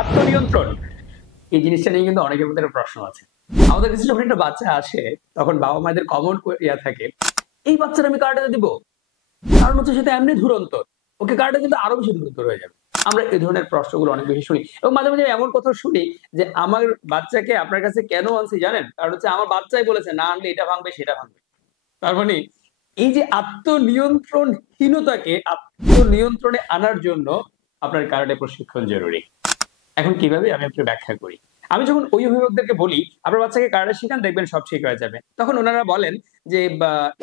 আত্মনিয়ন্ত্রণ এই জিনিসটা নিয়ে কিন্তু অনেকের মধ্যে একটা প্রশ্ন আছে। আমাদের কাছে যখন একটা বাচ্চা আসে তখন বাবা মায়েদের কমন ইয়া থাকে, এই বাচ্চাটা আমি কারাটে দিব, কারণ হচ্ছে সেটা এমনি ধুরন্তর, ওকে কারাটে কিন্তু আরো বেশি ধুরন্তর হয়ে যাবে। আমরা এই ধরনের প্রশ্নগুলো অনেক বেশি শুনি এবং মাঝে মাঝে এমন কথা শুনি যে আমার বাচ্চাকে আপনার কাছে কেন আনছি জানেন, কারণ হচ্ছে আমার বাচ্চাই বলেছে না আনলে এটা ভাঙবে সেটা ভাঙবে। তার মানে এই যে আত্মনিয়ন্ত্রণহীনতাকে আত্মনিয়ন্ত্রণে আনার জন্য আপনার কারাটে প্রশিক্ষণ জরুরি। এখন কিভাবে আমি একটু ব্যাখ্যা করি। আমি যখন ওই অভিভাবকদেরকে বলি আপনার বাচ্চাকে কারাটে শিখান দেখবেন সব ঠিক হয়ে যাবে, তখন ওনারা বলেন যে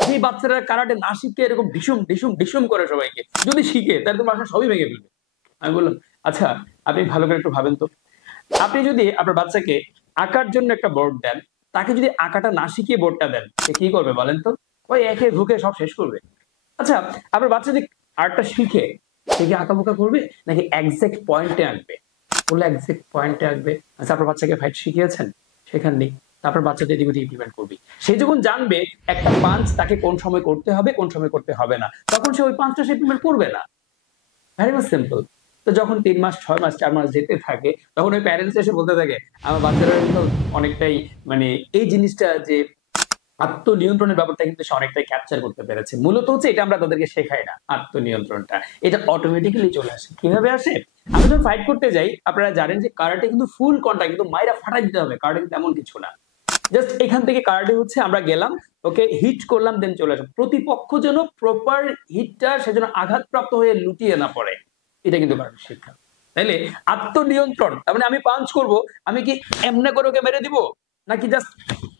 যে বাচ্চারা কারাটে না শিখে এরকম ঢিসুম ঢিসুম ঢিসুম করে সবাইকে, যদি শিখে তাহলে তো বাসা সবই ভেঙে ফেলবে। আমি বললাম আচ্ছা, আপনি ভালো করে একটু ভাবেন তো, আপনি যদি আপনার বাচ্চাকে আঁকার জন্য একটা বোর্ড দেন, তাকে যদি আঁকাটা না শিখিয়ে বোর্ডটা দেন, সে কি করবে বলেন তো? ওই একে ঢুকে সব শেষ করবে। আচ্ছা, আপনার বাচ্চা যদি আর্টটা শিখে, সে কি আঁকাবুকা করবে নাকি এক্সাক্ট পয়েন্টে আঁকবে? বললে এক্সাক্ট পয়েন্টে আঁকবে। আচ্ছা, আপনার বাচ্চাকে ফাইট শিখিয়েছেন? শেখাননি। তারপর বাচ্চাটা এদিক ওদিক ইমপ্লিমেন্ট করবে। সে যখন জানবে একটা পাঞ্চ তাকে কোন সময় করতে হবে, কোন সময় করতে হবে না, তখন সে ওই পাঁচটা সে ইমপ্লিমেন্ট করবে না। Very much simple. তো যখন ৩ মাস, ৬ মাস, ৪ মাস যেতে থাকে, তখন ওই প্যারেন্টস এসে বলতে থাকে, আমার বাচ্চারা কিন্তু অনেকটাই মানে এই জিনিসটা যে আত্মনিয়ন্ত্রণের ব্যাপারটা কিন্তু সে অনেকটাই ক্যাপচার করতে পেরেছে। মূলত হচ্ছে এটা আমরা তাদেরকে শেখাই না, আত্মনিয়ন্ত্রণটা। এটা অটোমেটিক্যালি চলে আসে। কিভাবে আসে? আমি যখন ফাইট করতে যাই, আপনারা জানেন যে কারাটে কিন্তু ফুল কনট্যাক্ট, কিন্তু মাইরা ফাটাই দিতে হবে। কারাটে কিন্তু এমন কিছু না। জাস্ট এখান থেকে কারাটে হচ্ছে আমরা গেলাম, ওকে হিট করলাম, দেন চলে আসলাম। প্রতিপক্ষ যেন প্রপার হিটটা সে যেন আঘাতপ্রাপ্ত হয়ে লুটিয়ে না পড়ে। এটা কিন্তু কারাটে শিক্ষা। তাইলে আত্মনিয়ন্ত্রণ তার মানে আমি পাঞ্চ করব, আমি কি এমনে করে ওকে মেরে দিব? নাকি জাস্ট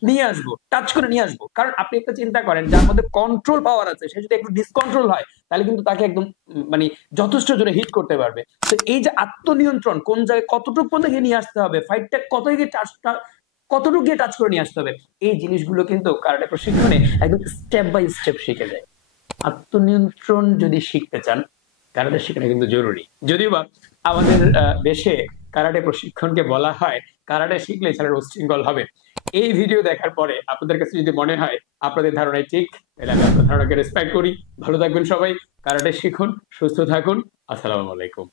নিয়ে আসবো, টাচ করে নিয়ে আসবো? কারণ আপনি একটা চিন্তা করেন যার মধ্যে কন্ট্রোল পাওয়ার আছে, সে যদি একটু ডিসকন্ট্রোল হয়, তাহলে কিন্তু তাকে একদম মানে যথেষ্ট জোরে হিট করতে পারবে। তো এই যে আত্মনিয়ন্ত্রণ কোন জায়গায় কতটুকু পর্যন্ত গিয়ে নিয়ে আসতে হবে, ফাইটটা কতটুকু গিয়ে টাচ করে নিয়ে আসতে হবে, এই জিনিসগুলো কিন্তু কারাটে প্রশিক্ষণে একদম স্টেপ বাই স্টেপ শিখে যায়। আত্মনিয়ন্ত্রণ যদি শিখতে চান, কারাটে শেখাটা কিন্তু জরুরি। যদিও বা আমাদের দেশে কারাটে প্রশিক্ষণকে বলা হয় কারাটে শিখলে ছেলেরা উচ্ছৃঙ্খল হবে। এই ভিডিও দেখার পরে আপনাদের কাছে যদি মনে হয় আপনাদের ধারণাই ঠিক, তাহলে আমি আপনার ধারণাকে রেসপেক্ট করি। ভালো থাকবেন সবাই, কারাটে শিখুন, সুস্থ থাকুন। আসসালামু আলাইকুম।